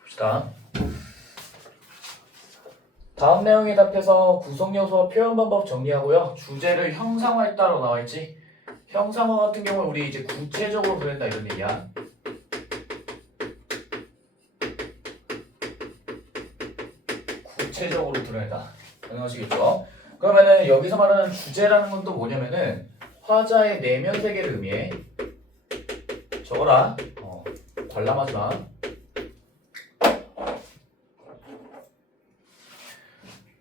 봅시다. 다음 내용에 답해서 구성요소와 표현 방법 정리하고요. 주제를 형상화했다로 나와있지. 형상화 같은 경우는 우리 이제 구체적으로 그린다 이런 얘기야. 구체적으로 드러낸다. 가능하시겠죠? 그러면은 여기서 말하는 주제라는 건 또 뭐냐면은 화자의 내면 세계를 의미해. 적어라. 관람하지 마.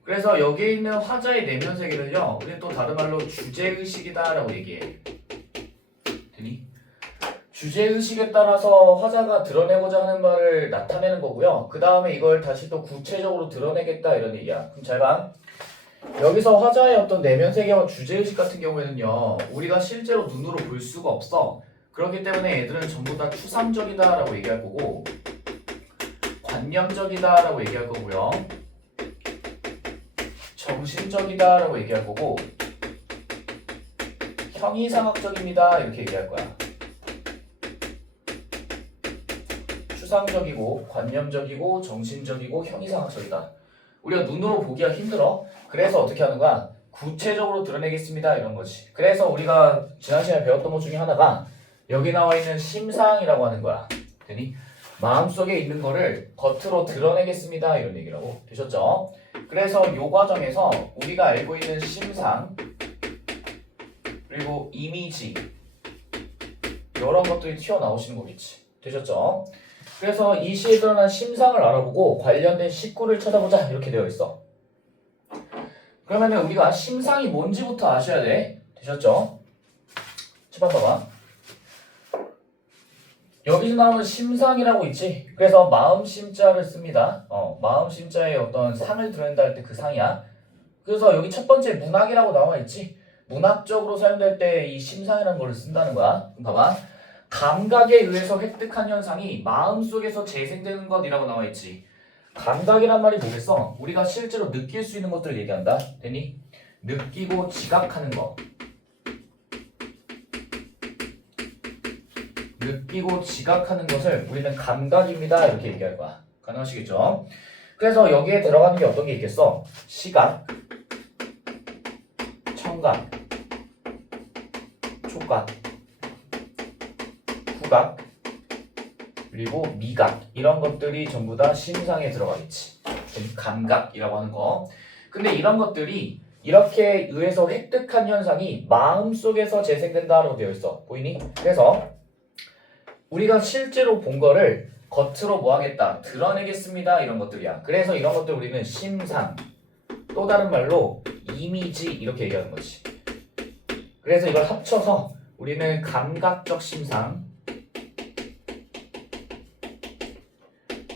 그래서 여기에 있는 화자의 내면 세계를요, 우리 또 다른 말로 주제의식이다라고 얘기해. 되니? 주제의식에 따라서 화자가 드러내고자 하는 바를 나타내는 거고요. 그 다음에 이걸 다시 또 구체적으로 드러내겠다 이런 얘기야. 그럼 잘 봐. 여기서 화자의 어떤 내면 세계와 주제의식 같은 경우에는요, 우리가 실제로 눈으로 볼 수가 없어. 그렇기 때문에 얘들은 전부 다 추상적이다라고 얘기할 거고, 관념적이다라고 얘기할 거고요. 정신적이다라고 얘기할 거고, 형이상학적입니다 이렇게 얘기할 거야. 추상적이고 관념적이고 정신적이고 형이상학적이다. 우리가 눈으로 보기가 힘들어. 그래서 어떻게 하는 거야? 구체적으로 드러내겠습니다 이런 거지. 그래서 우리가 지난 시간에 배웠던 것 중에 하나가 여기 나와 있는 심상이라고 하는 거야. 되니? 마음속에 있는 거를 겉으로 드러내겠습니다 이런 얘기라고. 되셨죠? 그래서 이 과정에서 우리가 알고 있는 심상 그리고 이미지 이런 것들이 튀어나오시는 거겠지. 되셨죠? 그래서 이 시에 드러난 심상을 알아보고 관련된 식구를 찾아보자 이렇게 되어 있어. 그러면은 우리가 심상이 뭔지부터 아셔야 돼. 되셨죠? 칠판 봐봐. 여기서 나오는 심상이라고 있지. 그래서 마음 심자를 씁니다. 마음 심자에 어떤 상을 드러낸다 할 때 그 상이야. 그래서 여기 첫 번째 문학이라고 나와 있지. 문학적으로 사용될 때 이 심상이라는 걸 쓴다는 거야. 봐봐. 감각에 의해서 획득한 현상이 마음속에서 재생되는 것이라고 나와 있지. 감각이란 말이 뭐겠어? 우리가 실제로 느낄 수 있는 것들을 얘기한다. 되니? 느끼고 지각하는 거. 느끼고 지각하는 것을 우리는 감각입니다 이렇게 얘기할 거야. 가능하시겠죠? 그래서 여기에 들어가는 게 어떤 게 있겠어? 시각, 청각, 촉각, 후각, 그리고 미각 이런 것들이 전부 다 심상에 들어가겠지. 감각이라고 하는 거. 근데 이런 것들이 이렇게 의해서 획득한 현상이 마음속에서 재생된다라고 되어 있어. 보이니? 그래서 우리가 실제로 본 거를 겉으로 뭐 하겠다? 드러내겠습니다. 이런 것들이야. 그래서 이런 것들 우리는 심상, 또 다른 말로 이미지 이렇게 얘기하는 거지. 그래서 이걸 합쳐서 우리는 감각적 심상,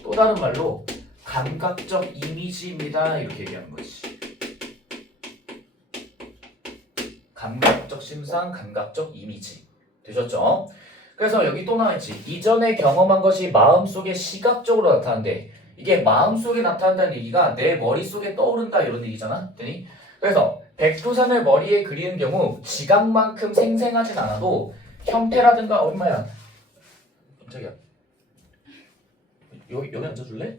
또 다른 말로 감각적 이미지입니다. 이렇게 얘기하는 거지. 감각적 심상, 감각적 이미지. 되셨죠? 그래서 여기 또 나와있지. 이전에 경험한 것이 마음속에 시각적으로 나타난대. 이게 마음속에 나타난다는 얘기가 내 머릿속에 떠오른다 이런 얘기잖아. 되니? 그래서 백두산을 머리에 그리는 경우 지각만큼 생생하진 않아도 형태라든가 얼마야? 깜짝이야. 여기 앉아줄래?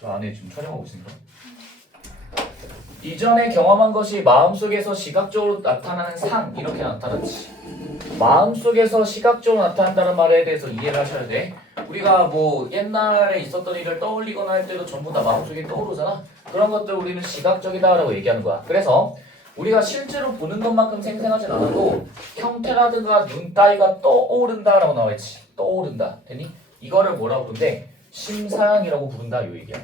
저 안에 지금 촬영하고 있으니까. 이전에 경험한 것이 마음속에서 시각적으로 나타나는 상 이렇게 나타났지. 마음속에서 시각적으로 나타난다는 말에 대해서 이해를 하셔야 돼. 우리가 뭐 옛날에 있었던 일을 떠올리거나 할 때도 전부 다 마음속에 떠오르잖아. 그런 것들 우리는 시각적이다라고 얘기하는 거야. 그래서 우리가 실제로 보는 것만큼 생생하진 않아도 형태라든가 눈 따위가 떠오른다라고 나와있지. 떠오른다. 되니? 이거를 뭐라고 부른대? 심상이라고 부른다 요 얘기야.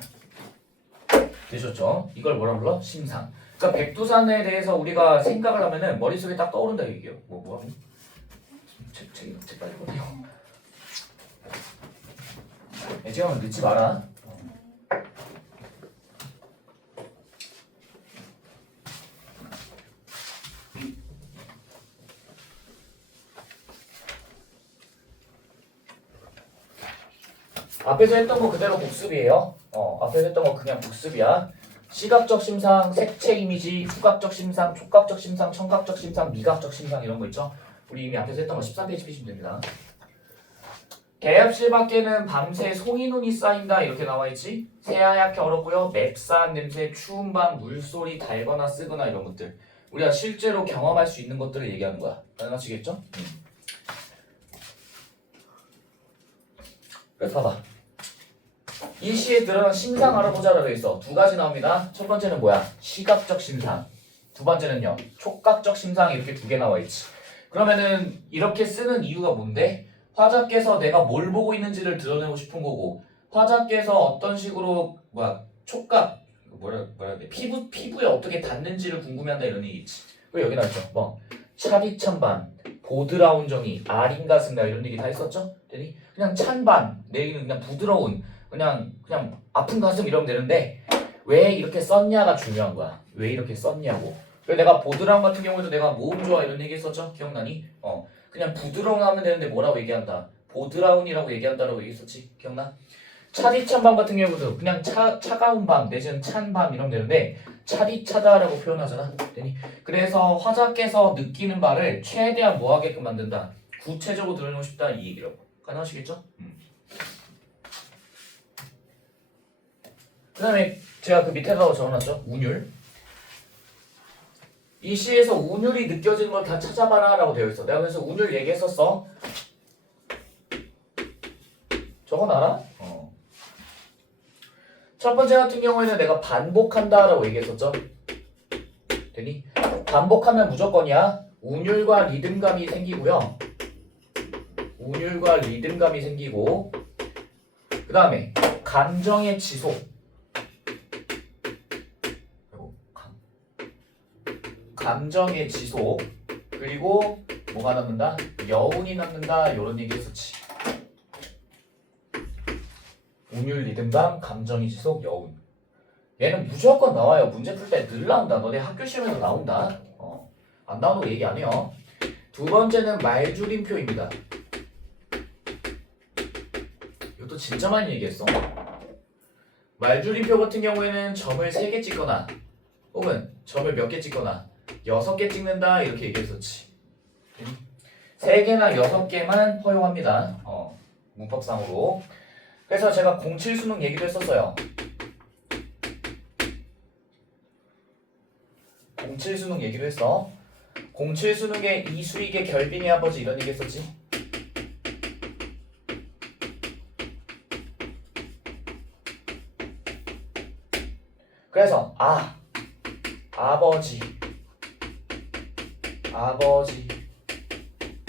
되셨죠? 이걸 뭐라 불러? 심상. 그러니까 백두산에 대해서 우리가 생각을 하면은 머릿속에 딱 떠오른다 얘기예요. 뭐라고? 책 빨리 보내요. 애지가면 늦지 마라. 앞에서 했던 거 그대로 복습이에요. 앞에서 했던 거 그냥 복습이야. 시각적 심상, 색채 이미지, 후각적 심상, 촉각적 심상, 청각적 심상, 미각적 심상 이런 거 있죠? 우리 이미 앞에서 했던 거 13페이지 피시면 됩니다. 계약실 밖에는 밤새 송이눈이 쌓인다 이렇게 나와있지. 새하얗게 얼었고요. 맵싸한 냄새, 추운 밤, 물소리, 달거나 쓰거나 이런 것들 우리가 실제로 경험할 수 있는 것들을 얘기하는 거야. 가능하시겠죠? 그래서 봐봐. 이 시에 드러난 심상 알아보자라고 있어. 두 가지 나옵니다. 첫 번째는 뭐야? 시각적 심상. 두 번째는요. 촉각적 심상 이렇게 두 개 나와있지. 그러면은 이렇게 쓰는 이유가 뭔데? 화자께서 내가 뭘 보고 있는지를 드러내고 싶은 거고 화자께서 어떤 식으로 촉각 뭐라 해야 돼? 피부에 어떻게 닿는지를 궁금해한다 이런 얘기지. 그리고 여기 나왔죠. 뭐 차디찬반, 보드라운 정이, 아린 가슴다 이런 얘기 다 했었죠. 그냥 찬반, 내 얘기는 그냥 부드러운, 그냥 아픈 가슴 이러면 되는데 왜 이렇게 썼냐가 중요한 거야. 왜 이렇게 썼냐고. 그래서 내가 보드라운 같은 경우에도 내가 모음 좋아 이런 얘기 했었죠. 기억나니? 그냥 부드러운 하면 되는데 뭐라고 얘기한다. 보드라운이라고 얘기한다라고 얘기했었지. 기억나? 차디찬밤 같은 경우도 그냥 차가운 밤 내지는 찬 밤 이러면 되는데 차디차다라고 표현하잖아. 그래서 화자께서 느끼는 바를 최대한 뭐하게끔 만든다. 구체적으로 드러내고 싶다 이 얘기라고. 가능하시겠죠? 그 다음에 제가 그 밑에다가 적어놨죠. 운율. 이 시에서 운율이 느껴지는 걸 다 찾아봐라 라고 되어 있어. 내가 그래서 운율 얘기했었어. 적어놔라. 첫 번째 같은 경우에는 내가 반복한다 라고 얘기했었죠. 되니? 반복하면 무조건이야. 운율과 리듬감이 생기고요. 운율과 리듬감이 생기고 그 다음에 감정의 지속. 감정의 지속 그리고 뭐가 남는다? 여운이 남는다 이런 얘기 했었지. 운율, 리듬감, 감정의 지속, 여운. 얘는 무조건 나와요. 문제 풀 때 늘 나온다. 너네 학교 시험에도 나온다. 안 나오는 거 얘기 안 해요. 두 번째는 말줄임표입니다. 이것도 진짜 많이 얘기했어. 말줄임표 같은 경우에는 점을 3개 찍거나 혹은 점을 몇 개 찍거나 6개 찍는다 이렇게 얘기했었지. 3개나 6개만 허용합니다. 문법상으로. 그래서 제가 07 수능 얘기도 했었어요. 07 수능 얘기도 했어. 07 수능에 이수익의 결빙의 아버지 이런 얘기 했었지. 그래서 아버지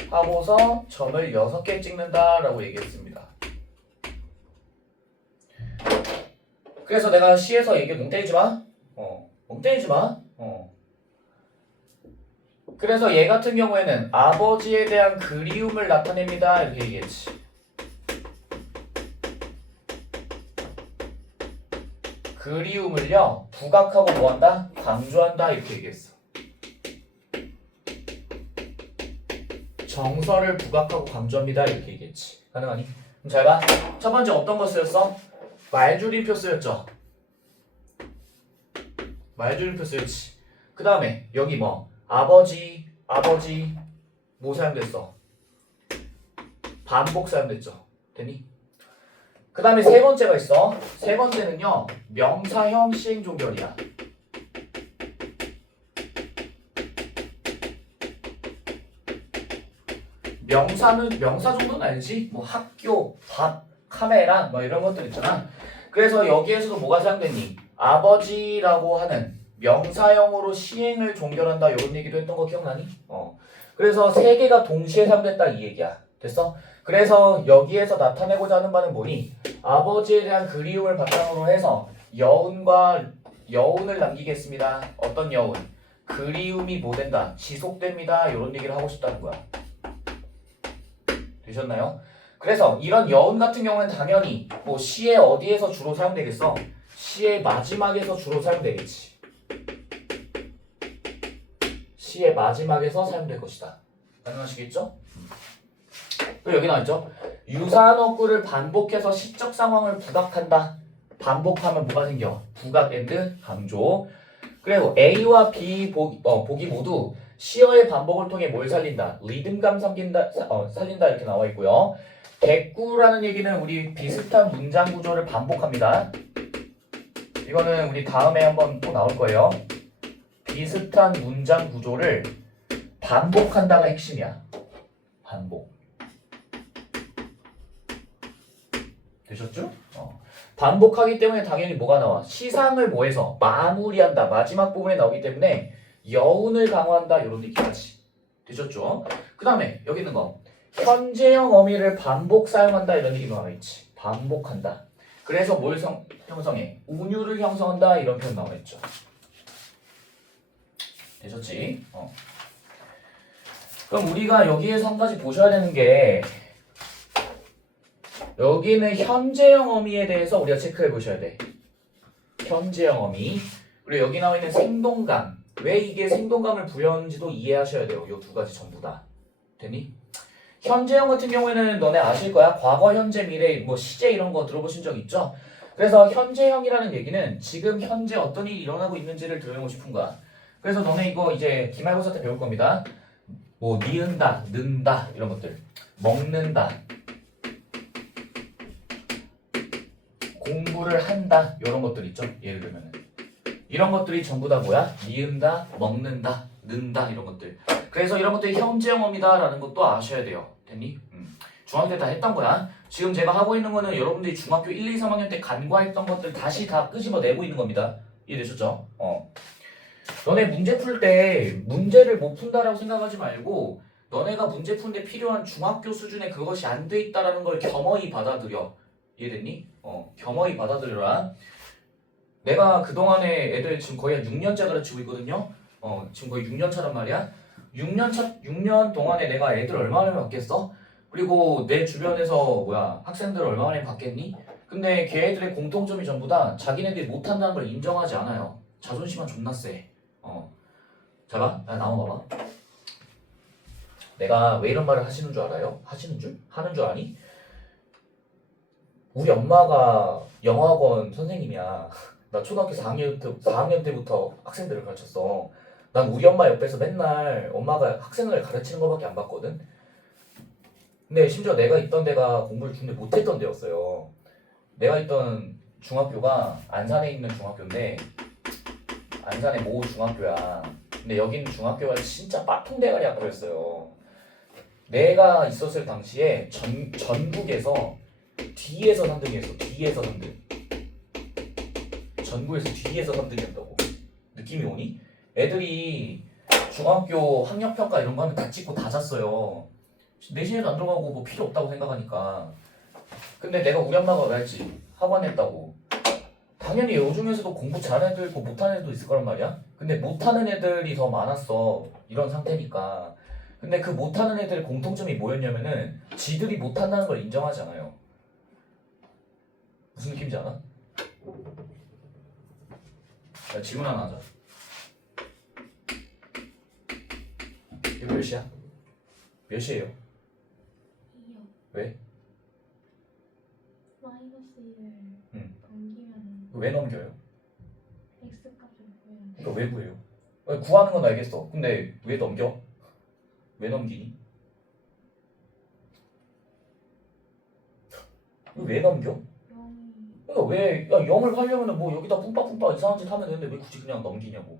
하고서 점을 6개 찍는다 라고 얘기했습니다. 그래서 내가 시에서 얘기 멍 때리지 마. 멍 때리지 마. 그래서 얘 같은 경우에는 아버지에 대한 그리움을 나타냅니다 이렇게 얘기했지. 그리움을요 부각하고 뭐한다? 강조한다 이렇게 얘기했어. 정서를 부각하고 강조합니다 이렇게 얘기했지. 가능하니? 그럼 잘 봐. 첫 번째 어떤 거 쓰였어? 말줄임표 쓰였죠. 말줄임표 쓰였지. 그 다음에 여기 뭐 아버지 뭐 사용됐어? 반복 사용됐죠. 되니? 그 다음에 세 번째가 있어. 세 번째는요 명사형 시행종결이야. 명사 정도는 알지? 뭐 학교, 밥, 카메라 뭐 이런 것들 있잖아. 그래서 여기에서도 뭐가 사용됐니? 아버지라고 하는 명사형으로 시행을 종결한다 이런 얘기도 했던 거 기억나니? 그래서 세 개가 동시에 사용됐다 이 얘기야. 됐어? 그래서 여기에서 나타내고자 하는 바는 뭐니? 아버지에 대한 그리움을 바탕으로 해서 여운을 남기겠습니다. 어떤 여운? 그리움이 뭐 된다? 지속됩니다. 이런 얘기를 하고 싶다는 거야. 되셨나요? 그래서 이런 여운 같은 경우는 당연히 뭐 시의 어디에서 주로 사용되겠어? 시의 마지막에서 주로 사용되겠지. 시의 마지막에서 사용될 것이다. 가능하시겠죠? 그리고 여기 나와있죠? 유사한 어구를 반복해서 시적 상황을 부각한다. 반복하면 뭐가 생겨? 부각 앤드 강조. 그리고 A와 B 보기 모두 시어의 반복을 통해 뭘 살린다? 리듬감 살린다 이렇게 나와 있고요. 대꾸라는 얘기는 우리 비슷한 문장 구조를 반복합니다. 이거는 우리 다음에 한번 또 나올 거예요. 비슷한 문장 구조를 반복한다가 핵심이야. 반복. 되셨죠? 반복하기 때문에 당연히 뭐가 나와? 시상을 뭐해서 마무리한다. 마지막 부분에 나오기 때문에 여운을 강화한다. 이런 느낌이지. 되셨죠? 그 다음에 여기 있는 거 현재형 어미를 반복 사용한다. 이런 얘기 나와 있지. 반복한다. 그래서 뭘 형성해? 운율을 형성한다. 이런 표현 나와 있죠. 되셨지? 그럼 우리가 여기에서 한 가지 보셔야 되는 게 여기는 현재형 어미에 대해서 우리가 체크해 보셔야 돼. 현재형 어미. 그리고 여기 나와 있는 생동감. 왜 이게 생동감을 부여하는지도 이해하셔야 돼요. 이 두 가지 전부 다. 되니? 현재형 같은 경우에는 너네 아실 거야. 과거, 현재, 미래, 뭐 시제 이런 거 들어보신 적 있죠? 그래서 현재형이라는 얘기는 지금 현재 어떤 일이 일어나고 있는지를 들어보고 싶은 거야. 그래서 너네 이거 이제 기말고사 때 배울 겁니다. 뭐 니은다, 는다 이런 것들. 먹는다. 공부를 한다 이런 것들 있죠. 예를 들면은 이런 것들이 전부 다 뭐야? 니은다, 먹는다, 는다 이런 것들. 그래서 이런 것들이 현재형 어미다라는 것도 아셔야 돼요. 됐니? 중학교 때 다 했던 거야. 지금 제가 하고 있는 거는 여러분들이 중학교 1, 2, 3학년 때 간과했던 것들 다시 다 끄집어내고 있는 겁니다. 이해되셨죠? 너네 문제 풀 때 문제를 못 푼다라고 생각하지 말고 너네가 문제 푸는데 필요한 중학교 수준의 그것이 안 돼 있다라는 걸 겸허히 받아들여. 이해됐니? 겸허히 받아들여라. 내가 그동안에 애들 지금 거의 한 6년째 가르치고 있거든요. 지금 거의 6년 차란 말이야. 6년 동안에 내가 애들 얼마나 봤겠어? 그리고 내 주변에서 학생들 얼마나 봤겠니? 근데 걔네들의 공통점이 전부 다 자기네들이 못한다는 걸 인정하지 않아요. 자존심은 존나 세. 자 봐. 나와 봐봐. 내가 왜 이런 말을 하시는 줄 알아요? 하시는 줄? 하는 줄 아니? 우리 엄마가 영어학원 선생님이야. 나 초등학교 4학년 때부터 학생들을 가르쳤어. 난 우리 엄마 옆에서 맨날 엄마가 학생을 가르치는 것밖에 안 봤거든. 근데 심지어 내가 있던 데가 공부를 준비 못했던 데였어요. 내가 있던 중학교가 안산에 있는 중학교인데 안산의 모 중학교야. 근데 여기는 중학교가 진짜 빠통대가리 학교였어요. 내가 있었을 당시에 전국에서 뒤에서 3등이 했어. 뒤에서 3등. 전국에서 뒤에서 3등이었다고. 느낌이 오니? 애들이 중학교 학력평가 이런 거 하면 다 찍고 다 잤어요. 내신에도 안 들어가고 뭐 필요 없다고 생각하니까. 근데 내가 우리 엄마가 그랬지. 학원 했다고. 당연히 요 중에서도 공부 잘하는 애들 있고 못하는 애들도 있을 거란 말이야. 근데 못하는 애들이 더 많았어. 이런 상태니까. 근데 그 못하는 애들의 공통점이 뭐였냐면은 지들이 못한다는 걸 인정하지 않아요. 무슨 느낌인지 알아? 야, 질문 하나 하자. 이거 몇 시야? 몇 시에요? 2요. 왜? 마이너스 1을 넘기면 왜 넘겨요? x값을 구해야 돼. 그러니까 왜 구해요? 구하는 건 알겠어. 근데 왜 넘겨? 왜 넘기니? 왜 넘겨? 0이 그러니까 왜 0을 하려면 뭐 여기다 뿜빠뿜빠 이상한 짓 하면 되는데 왜 굳이 그냥 넘기냐고.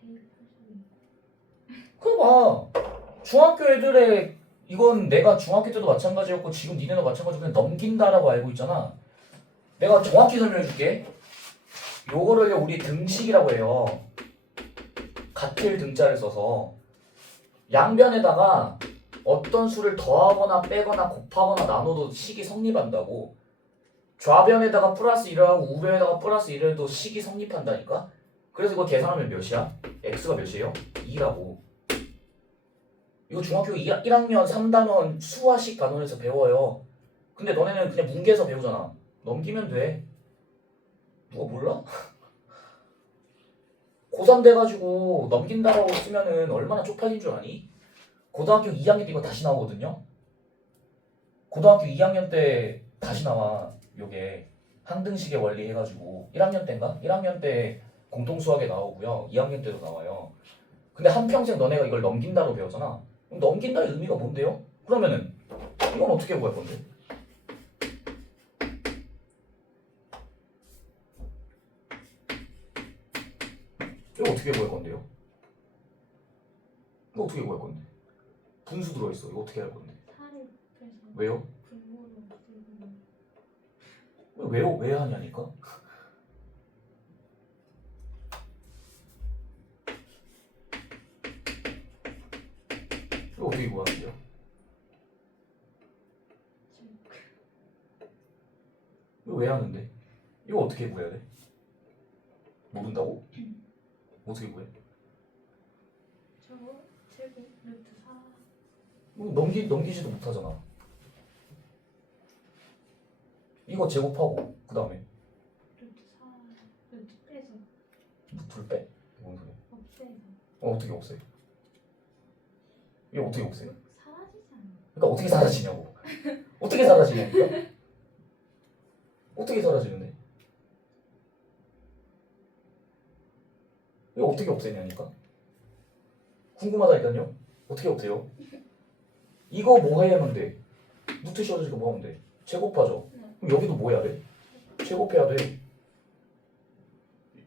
대입할 수 있고. 그거 봐. 중학교 애들의 이건 내가 중학교 때도 마찬가지였고 지금 니네도 마찬가지고 그냥 넘긴다라고 알고 있잖아. 내가 정확히 설명해 줄게. 요거를 우리 등식이라고 해요. 같을 등자를 써서 양변에다가 어떤 수를 더하거나 빼거나 곱하거나 나눠도 식이 성립한다고. 좌변에다가 플러스 1을 하고 우변에다가 플러스 1을 해도 식이 성립한다니까. 그래서 이거 계산하면 몇이야? x가 몇이에요? 2라고. 이거 중학교 1학년 3단원 수화식 단원에서 배워요. 근데 너네는 그냥 문계에서 배우잖아. 넘기면 돼. 누가 몰라? 고3 돼가지고 넘긴다고 쓰면은 얼마나 쪽팔린 줄 아니? 고등학교 2학년 때 이거 다시 나오거든요. 고등학교 2학년 때 다시 나와. 요게 항등식의 원리 해가지고 1학년 때인가? 1학년 때 공통수학에 나오고요. 2학년 때도 나와요. 근데 한평생 너네가 이걸 넘긴다로 배웠잖아. 그럼 넘긴다의 의미가 뭔데요? 그러면은 이건 어떻게 구할 건데? 이거 어떻게 구할 건데요? 이거 어떻게 구할 건데? 분수 들어있어. 이거 어떻게 할 건데? 4를 곱해서 왜요? 분모로 없애고 왜요? 왜 하냐니까? 이거 어떻게 구하는데요? 이거 왜 하는데? 이거 어떻게 구해야 돼? 모른다고? 어떻게 구해? 저거 7이 루트 4 넘기지도 못하잖아. 이거 제곱하고 그 다음에 루트 4 루트 빼서 루트를 빼? 뭔 소리야? 없애서 어떻게 없애? 이거 어떻게 없애? 사라지잖아. 그러니까 어떻게 사라지냐고. 어떻게 사라지냐니까? 어떻게 사라지는데? 이거 어떻게 없애냐니까? 궁금하다니까요? 어떻게 없애요? 이거 뭐 해야만 돼? 루트 씌워주니까 뭐 하면 돼? 제곱하죠? 네. 그럼 여기도 뭐 해야 돼? 제곱해야 돼.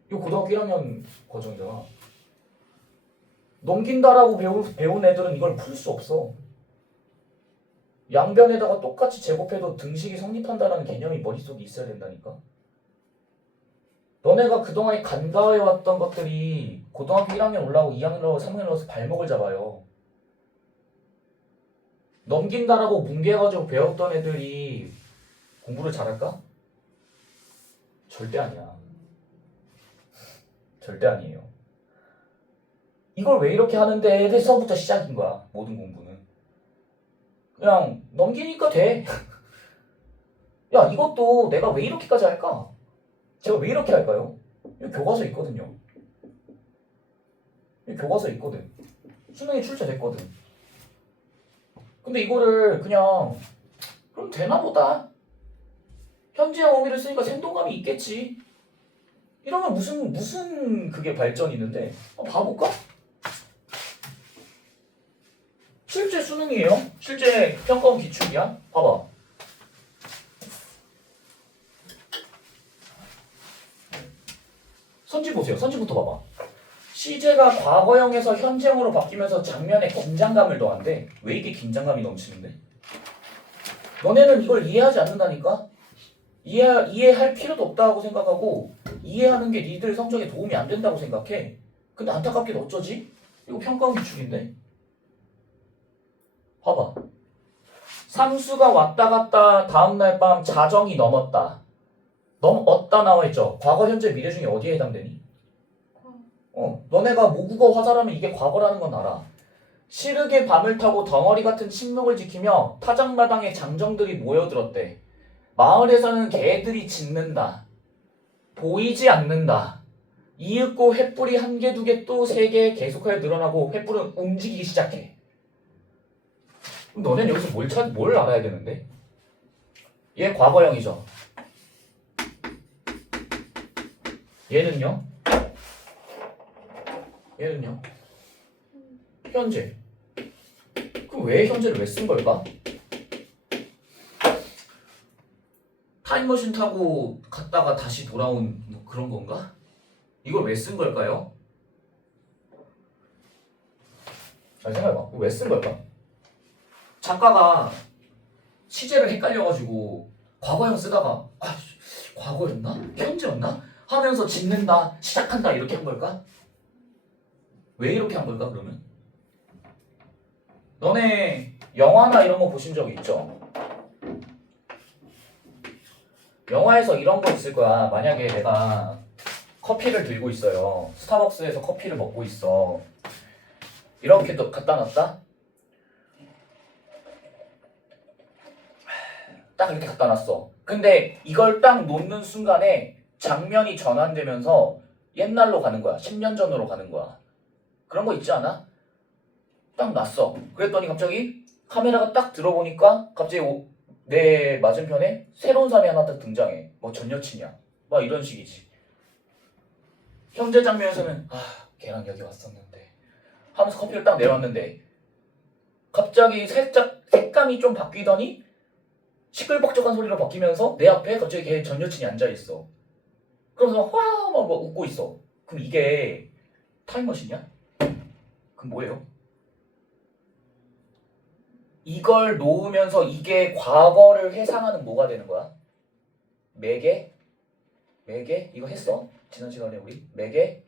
이거 고등학교 1학년 과정이잖아. 넘긴다라고 배운 애들은 이걸 풀 수 없어. 양변에다가 똑같이 제곱해도 등식이 성립한다는 개념이 머릿속에 있어야 된다니까. 너네가 그동안에 간과해왔던 것들이 고등학교 1학년 올라오고 2학년 올라오고 3학년 올라와서 발목을 잡아요. 넘긴다라고 뭉개가지고 배웠던 애들이 공부를 잘할까? 절대 아니야. 절대 아니에요. 이걸 왜 이렇게 하는데 해서부터 시작인 거야. 모든 공부는. 그냥 넘기니까 돼. 야, 이것도 내가 왜 이렇게까지 할까? 제가 왜 이렇게 할까요? 여기 교과서 있거든요. 여기 교과서 있거든. 수능에 출제됐거든. 근데 이거를 그냥 그럼 되나 보다. 현재형 의미를 쓰니까 생동감이 있겠지. 이러면 무슨 그게 발전이 있는데? 봐볼까? 실제 수능이에요. 실제 평가원 기출이야. 봐봐. 선지 보세요. 선지부터 봐봐. 시제가 과거형에서 현재형으로 바뀌면서 장면에 긴장감을 더한대. 왜 이게 긴장감이 넘치는데? 너네는 이걸 이해하지 않는다니까? 이해할 필요도 없다고 생각하고 이해하는 게 니들 성적에 도움이 안 된다고 생각해. 근데 안타깝게도 어쩌지? 이거 평가원 기출인데? 봐봐. 상수가 왔다 갔다 다음날 밤 자정이 넘었다. 넘었다 나와있죠? 과거, 현재, 미래 중에 어디에 해당되니? 너네가 모국어 화자라면 이게 과거라는 건 알아. 시르게 밤을 타고 덩어리 같은 침묵을 지키며 타작마당에 장정들이 모여들었대. 마을에서는 개들이 짖는다. 보이지 않는다. 이윽고 횃불이 한 개, 두 개, 또 세 개 계속하여 늘어나고 횃불은 움직이기 시작해. 그럼 너네는 여기서 뭘 알아야 되는데? 얘 과거형이죠. 얘는요? 얘는요? 현재. 그럼 왜 현재를 왜 쓴 걸까? 타임머신 타고 갔다가 다시 돌아온 뭐 그런 건가? 이걸 왜 쓴 걸까요? 잘 생각해봐. 왜 쓴 걸까? 작가가 시제를 헷갈려가지고 과거형 쓰다가 과거였나? 현재였나? 하면서 짓는다, 시작한다 이렇게 한 걸까? 왜 이렇게 한 걸까 그러면? 너네 영화나 이런 거 보신 적 있죠? 영화에서 이런 거 있을 거야. 만약에 내가 커피를 들고 있어요. 스타벅스에서 커피를 먹고 있어. 이렇게 또 갖다 놨다? 딱 이렇게 갖다 놨어. 근데 이걸 딱 놓는 순간에 장면이 전환되면서 옛날로 가는 거야. 10년 전으로 가는 거야. 그런 거 있지 않아? 딱 놨어. 그랬더니 갑자기 카메라가 딱 들어보니까 갑자기 내 맞은편에 새로운 사람이 하나 딱 등장해. 뭐 전 여친이야. 막 이런 식이지. 현재 장면에서는 걔랑 여기 왔었는데 하면서 커피를 딱 내놨는데 갑자기 살짝 색감이 좀 바뀌더니 시끌벅적한 소리로 바뀌면서 내 앞에 갑자기 걔 전 여친이 앉아있어. 그러면서 막 웃고 있어. 그럼 이게 타임머신이야? 그럼 뭐예요? 이걸 놓으면서 이게 과거를 회상하는 뭐가 되는 거야? 매개? 이거 했어? 지난 시간에 우리? 매개?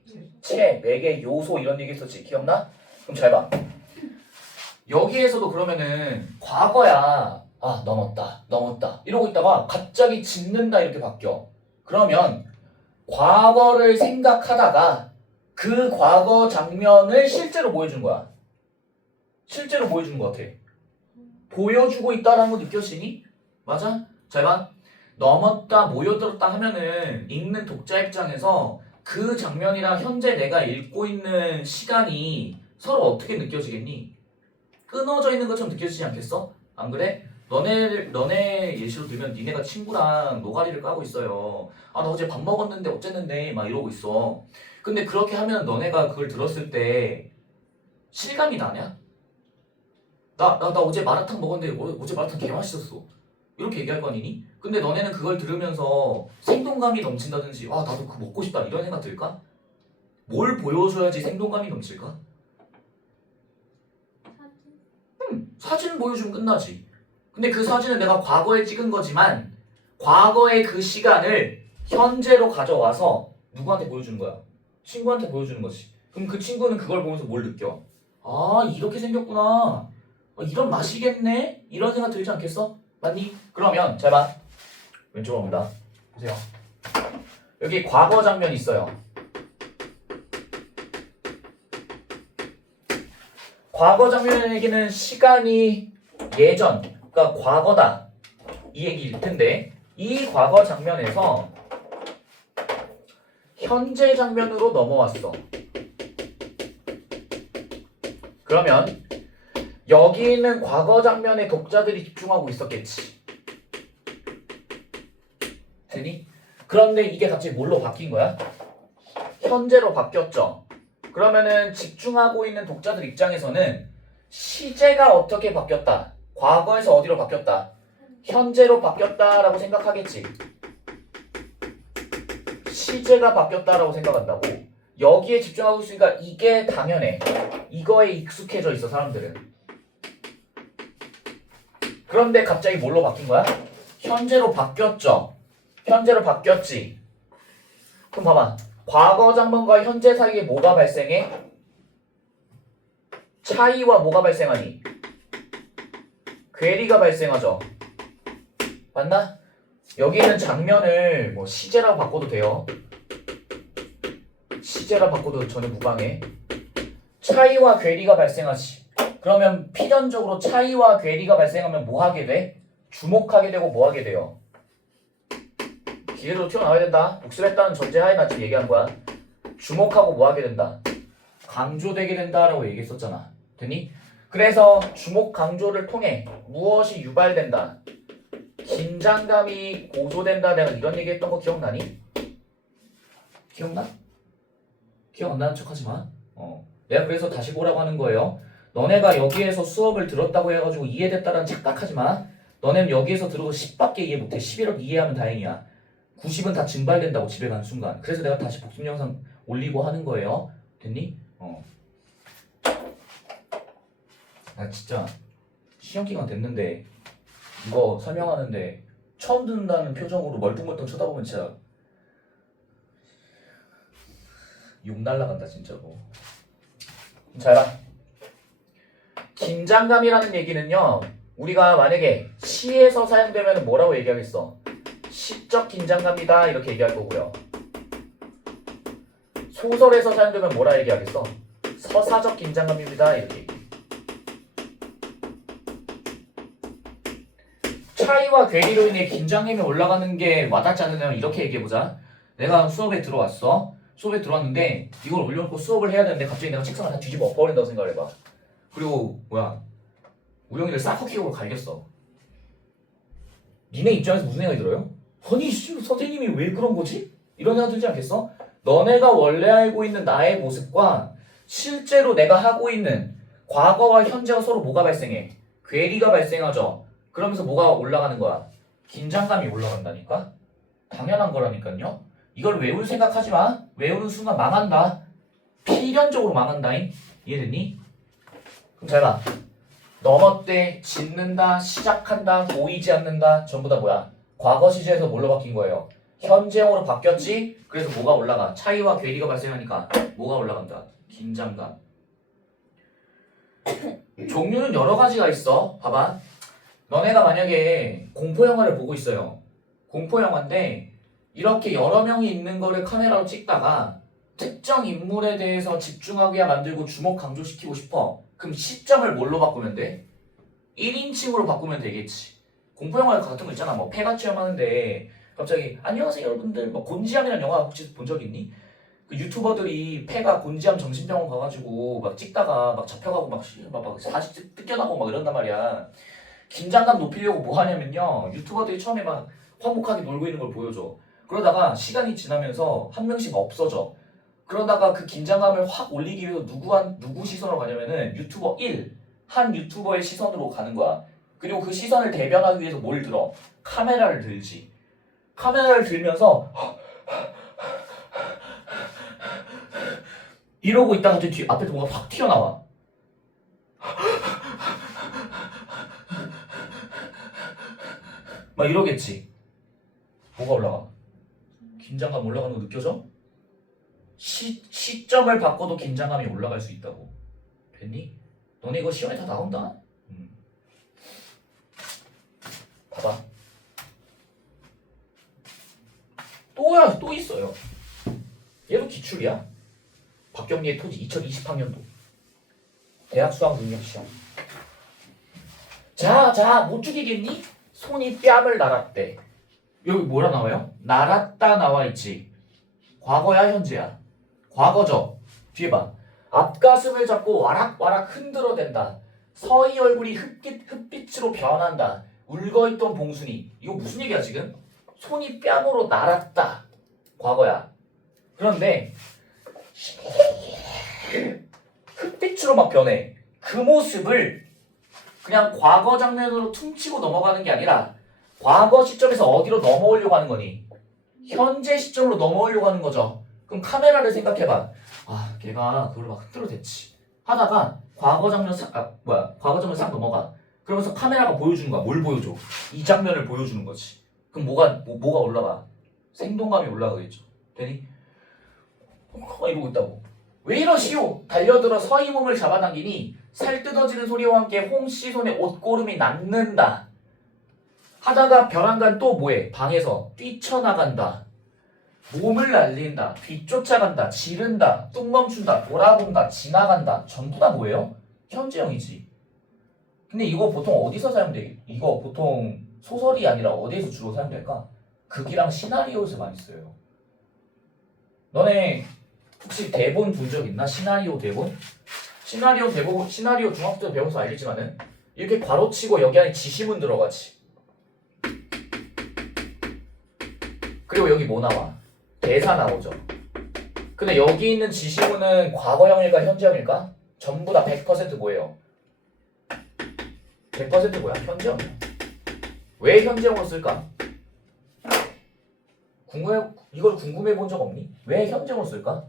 매개 요소 이런 얘기 했었지. 기억나? 그럼 잘 봐. 여기에서도 그러면은 과거야. 아, 넘었다 이러고 있다가 갑자기 짓는다 이렇게 바뀌어. 그러면 과거를 생각하다가 그 과거 장면을 실제로 보여준 거야. 실제로 보여주는 것 같아. 보여주고 있다라는 거 느껴지니? 맞아? 잘 봐. 넘었다, 모여들었다 하면은 읽는 독자 입장에서 그 장면이랑 현재 내가 읽고 있는 시간이 서로 어떻게 느껴지겠니? 끊어져 있는 것처럼 느껴지지 않겠어? 안 그래? 너네 예시로 들면 니네가 친구랑 노가리를 까고 있어요. 아, 나 어제 밥 먹었는데 어쨌는데 막 이러고 있어. 근데 그렇게 하면 너네가 그걸 들었을 때 실감이 나냐? 나 어제 마라탕 먹었는데 어제 마라탕 개 맛있었어. 이렇게 얘기할 거 아니니? 근데 너네는 그걸 들으면서 생동감이 넘친다든지 아, 나도 그거 먹고 싶다 이런 생각 들까? 뭘 보여줘야지 생동감이 넘칠까? 사진 보여주면 끝나지. 근데 그 사진은 내가 과거에 찍은 거지만 과거의 그 시간을 현재로 가져와서 누구한테 보여주는 거야? 친구한테 보여주는 거지. 그럼 그 친구는 그걸 보면서 뭘 느껴? 아, 이렇게 생겼구나. 이런 맛이겠네? 이런 생각 들지 않겠어? 맞니? 그러면 잘 봐. 왼쪽으로 옵니다. 보세요. 여기 과거 장면이 있어요. 과거 장면 얘기는 시간이 예전, 그러니까 과거다 이 얘기일 텐데 이 과거 장면에서 현재 장면으로 넘어왔어. 그러면 여기 있는 과거 장면에 독자들이 집중하고 있었겠지. 되니? 그런데 이게 갑자기 뭘로 바뀐 거야? 현재로 바뀌었죠. 그러면은 집중하고 있는 독자들 입장에서는 시제가 어떻게 바뀌었다. 과거에서 어디로 바뀌었다. 현재로 바뀌었다라고 생각하겠지. 시제가 바뀌었다라고 생각한다고. 여기에 집중하고 있으니까 이게 당연해. 이거에 익숙해져 있어 사람들은. 그런데 갑자기 뭘로 바뀐 거야? 현재로 바뀌었죠. 현재로 바뀌었지. 그럼 봐봐. 과거 장면과 현재 사이에 뭐가 발생해? 차이와 뭐가 발생하니? 괴리가 발생하죠. 맞나? 여기 있는 장면을 뭐 시제라고 바꿔도 돼요. 시제라 바꿔도 전혀 무방해. 차이와 괴리가 발생하지. 그러면 필연적으로 차이와 괴리가 발생하면 뭐 하게 돼? 주목하게 되고 뭐 하게 돼요? 기회로 튀어나와야 된다. 복습했다는 전제하에 나 지금 얘기한 거야. 주목하고 뭐 하게 된다? 강조되게 된다라고 얘기했었잖아. 됐니? 그래서 주목 강조를 통해 무엇이 유발된다? 긴장감이 고조된다. 내가 이런 얘기 했던 거 기억나니? 기억나? 기억 안 나는 척 하지 마. 내가 그래서 다시 보라고 하는 거예요. 너네가 여기에서 수업을 들었다고 해가지고 이해됐다라는 착각하지 마. 너네는 여기에서 들어도 10밖에 이해 못해. 11을 이해하면 다행이야. 90은 다 증발된다고 집에 가는 순간. 그래서 내가 다시 복습 영상 올리고 하는 거예요. 됐니? 나 진짜 시험 기간 됐는데 이거 설명하는데 처음 듣는다는 표정으로 멀뚱멀뚱 쳐다보면 진짜 욕 날라간다 진짜로. 잘 봐. 긴장감이라는 얘기는요. 우리가 만약에 시에서 사용되면 뭐라고 얘기하겠어? 시적 긴장감이다 이렇게 얘기할 거고요. 소설에서 사용되면 뭐라 얘기하겠어? 서사적 긴장감입니다 이렇게 얘기해. 차이와 괴리로 인해 긴장감이 올라가는 게 와닿지 않으면 이렇게 얘기해보자. 내가 수업에 들어왔어. 수업에 들어왔는데 이걸 올려놓고 수업을 해야 되는데 갑자기 내가 책상을 다 뒤집어 엎어버린다고 생각을 해봐. 그리고 우영이를 싹커킥으로 갈겼어. 니네 입장에서 무슨 생각이 들어요? 아니 선생님이 왜 그런 거지? 이런 생각 들지 않겠어? 너네가 원래 알고 있는 나의 모습과 실제로 내가 하고 있는 과거와 현재가 서로 뭐가 발생해? 괴리가 발생하죠. 그러면서 뭐가 올라가는 거야? 긴장감이 올라간다니까? 당연한 거라니까요. 이걸 외울 생각하지 마. 외우는 순간 망한다. 필연적으로 망한다잉. 이해됐니? 그럼 잘 봐. 넘었대, 짓는다, 시작한다, 보이지 않는다. 전부 다 뭐야? 과거 시제에서 뭘로 바뀐 거예요? 현재형으로 바뀌었지? 그래서 뭐가 올라가? 차이와 괴리가 발생하니까 뭐가 올라간다? 긴장감. 종류는 여러 가지가 있어. 봐봐. 너네가 만약에 공포영화를 보고 있어요. 공포영화인데 이렇게 여러 명이 있는 거를 카메라로 찍다가 특정 인물에 대해서 집중하게 만들고 주목 강조시키고 싶어. 그럼 시점을 뭘로 바꾸면 돼? 1인칭으로 바꾸면 되겠지. 공포영화 같은 거 있잖아. 뭐 폐가 체험하는데 갑자기 안녕하세요 여러분들 뭐 곤지암이라는 영화 혹시 본 적 있니? 그 유튜버들이 폐가 곤지암 정신병원 가가지고 막 찍다가 막 잡혀가고 막 사진 뜯겨나고 막 이런단 말이야. 긴장감 높이려고 뭐 하냐면요. 유튜버들이 처음에 막 화목하게 놀고 있는 걸 보여줘. 그러다가 시간이 지나면서 한 명씩 없어져. 그러다가 그 긴장감을 확 올리기 위해서 누구 시선으로 가냐면은 유튜버 1, 한 유튜버의 시선으로 가는 거야. 그리고 그 시선을 대변하기 위해서 뭘 들어? 카메라를 들지. 카메라를 들면서 이러고 있다가 갑자기 뒤 앞에서 뭔가 확 튀어나와. 막 이러겠지. 뭐가 올라가? 긴장감 올라가는 거 느껴져? 시점을 바꿔도 긴장감이 올라갈 수 있다고. 됐니? 너네 이거 시험에 다 나온다? 봐봐. 또 있어요. 얘도 기출이야. 박경리의 토지 2020학년도 대학 수학 능력 시험. 자, 못 죽이겠니? 손이 뺨을 날았대. 여기 뭐라 나와요? 날았다 나와 있지. 과거야 현재야? 과거죠. 뒤에 봐. 앞가슴을 잡고 와락와락 흔들어댄다. 서희 얼굴이 흑빛으로 변한다. 울거있던 봉순이. 이거 무슨 얘기야 지금? 손이 뺨으로 날았다. 과거야. 그런데 흑빛으로 막 변해. 그 모습을 그냥 과거 장면으로 퉁치고 넘어가는 게 아니라 과거 시점에서 어디로 넘어오려고 하는 거니? 현재 시점으로 넘어오려고 하는 거죠. 그럼 카메라를 생각해봐. 아, 걔가 그걸 막 흔들어댔지. 하다가 과거 장면 싹 넘어가. 그러면서 카메라가 보여주는 거야. 뭘 보여줘? 이 장면을 보여주는 거지. 그럼 뭐가 올라가? 생동감이 올라가겠죠. 되니? 이러고 있다고. 왜 이러시오? 달려들어 서희 몸을 잡아당기니 살 뜯어지는 소리와 함께 홍씨 손에 옷고름이 남는다. 하다가 벼랑간 또 뭐해? 방에서 뛰쳐나간다. 몸을 날린다. 뒤쫓아간다. 지른다. 뚝 멈춘다. 돌아본다. 지나간다. 전부 다 뭐예요? 현재형이지. 근데 이거 보통 어디서 사용돼? 이거 보통 소설이 아니라 어디에서 주로 사용될까? 극이랑 시나리오에서 많이 써요. 너네 혹시 대본 본 적 있나? 시나리오 대본? 시나리오 중학교 때 배워서 알겠지만은 이렇게 괄호치고 여기 안에 지시문 들어가지. 그리고 여기 뭐 나와? 대사 나오죠. 근데 여기 있는 지시문은 과거형일까 현재형일까? 전부 다 100% 뭐예요? 100% 뭐야? 현재형이야. 왜 현재형으로 쓸까? 이걸 궁금해 본 적 없니? 왜 현재형으로 쓸까?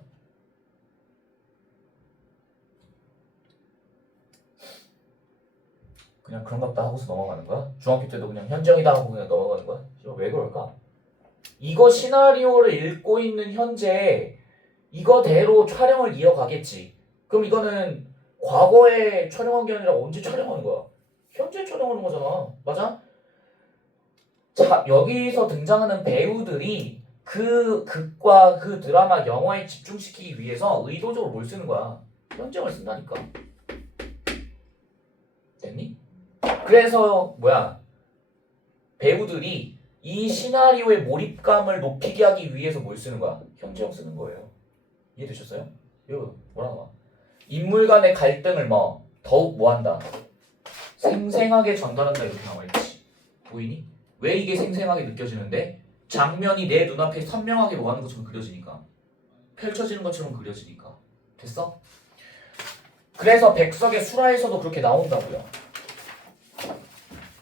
그냥 그런갑다 하고서 넘어가는 거야? 중학교 때도 그냥 현재형이다 하고 그냥 넘어가는 거야? 왜 그럴까? 이거 시나리오를 읽고 있는 현재 이거대로 촬영을 이어가겠지. 그럼 이거는 과거에 촬영한 게 아니라 언제 촬영하는 거야? 현재 촬영하는 거잖아. 맞아? 자, 여기서 등장하는 배우들이 그 극과 그 드라마, 영화에 집중시키기 위해서 의도적으로 뭘 쓰는 거야? 현재형을 쓴다니까. 됐니? 그래서 배우들이 이 시나리오의 몰입감을 높이게 하기 위해서 뭘 쓰는 거야? 현재형 쓰는 거예요. 이해되셨어요? 이거 뭐라 나와? 인물 간의 갈등을 더욱 뭐한다? 생생하게 전달한다 이렇게 나와있지. 보이니? 왜 이게 생생하게 느껴지는데? 장면이 내 눈앞에 선명하게 뭐하는 것처럼 그려지니까. 펼쳐지는 것처럼 그려지니까. 됐어? 그래서 백석의 수라에서도 그렇게 나온다고요.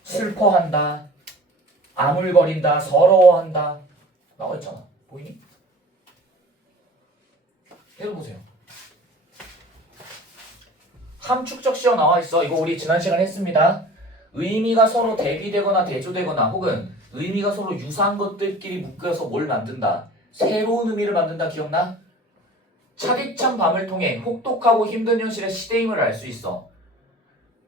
슬퍼한다, 아물거린다, 서러워한다 나와 있잖아. 보이니? 읽어보세요. 함축적 시어 나와 있어. 이거 우리 지난 시간 했습니다. 의미가 서로 대비되거나 대조되거나 혹은 의미가 서로 유사한 것들끼리 묶여서 뭘 만든다. 새로운 의미를 만든다. 기억나? 차디찬 밤을 통해 혹독하고 힘든 현실의 시대임을 알 수 있어.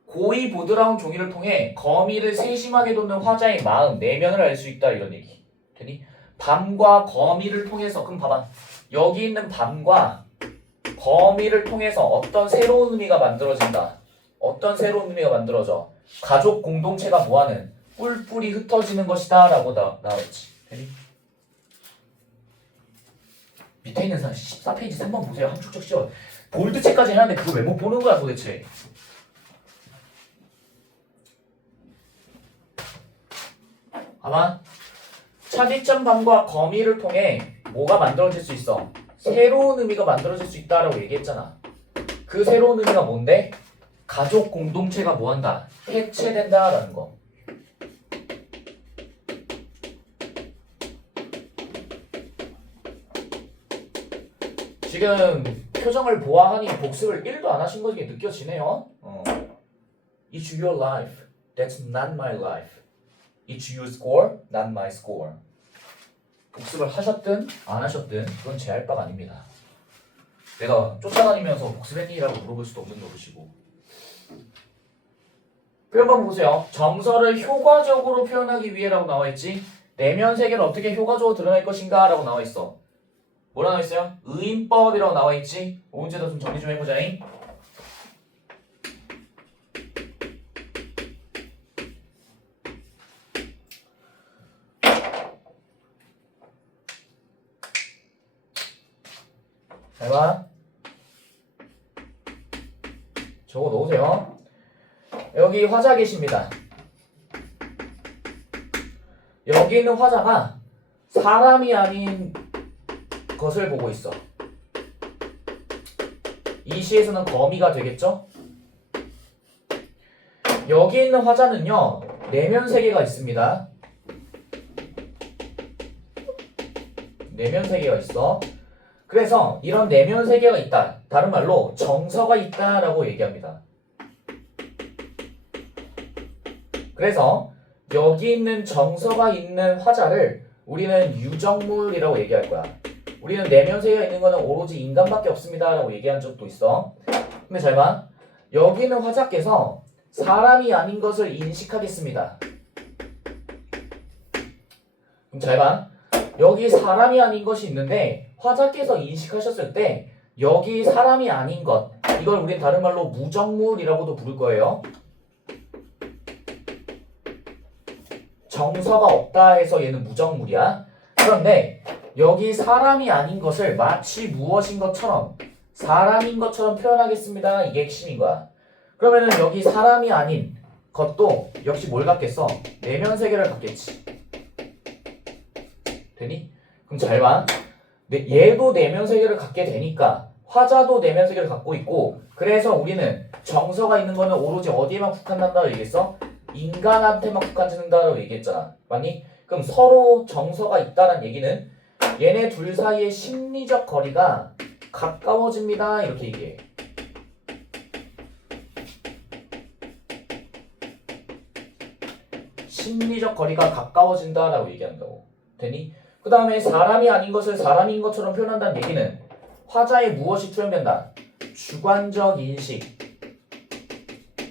고이 보드라운 종이를 통해 거미를 세심하게 돋는 화자의 마음, 내면을 알 수 있다. 이런 얘기. 되니? 밤과 거미를 통해서 그럼 봐봐. 여기 있는 밤과 거미를 통해서 어떤 새로운 의미가 만들어진다. 어떤 새로운 의미가 만들어져? 가족 공동체가 뭐하는? 뿔뿔이 흩어지는 것이다 라고 나왔지. 되니? 밑에 있는 14페이지 3번 보세요. 함축적 시어. 볼드체까지 해놨는데 그걸 왜 못 보는 거야 도대체. 아마 차디점 밤과 거미를 통해 뭐가 만들어질 수 있어? 새로운 의미가 만들어질 수 있다라고 얘기했잖아. 그 새로운 의미가 뭔데? 가족 공동체가 뭐한다? 해체된다라는 거. 지금 표정을 보아하니 복습을 1도 안 하신 것이 느껴지네요. It's your life. That's not my life. It's your score, not my score. 복습을 하셨든 안 하셨든 그건 제 할 바가 아닙니다. 내가 쫓아다니면서 복습했니라고 물어볼 수도 없는 노릇이고. 표현만 보세요. 정서를 효과적으로 표현하기 위해라고 나와있지. 내면 세계를 어떻게 효과적으로 드러낼 것인가 라고 나와있어. 뭐라 나와있어요? 의인법이라고 나와있지. 5문제도 좀 정리 좀 해보자잉. 잘 봐. 적어 놓으세요. 여기 화자 계십니다. 여기 있는 화자가 사람이 아닌 것을 보고 있어. 이 시에서는 거미가 되겠죠? 여기 있는 화자는요, 내면 세계가 있습니다. 내면 세계가 있어. 그래서 이런 내면 세계가 있다. 다른 말로 정서가 있다라고 얘기합니다. 그래서 여기 있는 정서가 있는 화자를 우리는 유정물이라고 얘기할 거야. 우리는 내면 세계가 있는 거는 오로지 인간밖에 없습니다 라고 얘기한 적도 있어. 근데 잘 봐. 여기 있는 화자께서 사람이 아닌 것을 인식하겠습니다. 그럼 잘 봐. 여기 사람이 아닌 것이 있는데 화자께서 인식하셨을 때 여기 사람이 아닌 것, 이걸 우린 다른 말로 무정물이라고도 부를 거예요. 정서가 없다 해서 얘는 무정물이야. 그런데 여기 사람이 아닌 것을 마치 무엇인 것처럼, 사람인 것처럼 표현하겠습니다. 이게 핵심인 거야. 그러면은 여기 사람이 아닌 것도 역시 뭘 갖겠어? 내면 세계를 갖겠지. 되니? 그럼 잘 봐. 얘도 내면 세계를 갖게 되니까 화자도 내면 세계를 갖고 있고, 그래서 우리는 정서가 있는 거는 오로지 어디에만 국한된다고 얘기했어? 인간한테만 국한된다고 얘기했잖아. 맞니? 그럼 서로 정서가 있다는 얘기는 얘네 둘 사이의 심리적 거리가 가까워집니다. 이렇게 얘기해. 심리적 거리가 가까워진다라고 얘기한다고. 되니? 그 다음에 사람이 아닌 것을 사람인 것처럼 표현한다는 얘기는 화자에 무엇이 투영된다? 주관적 인식.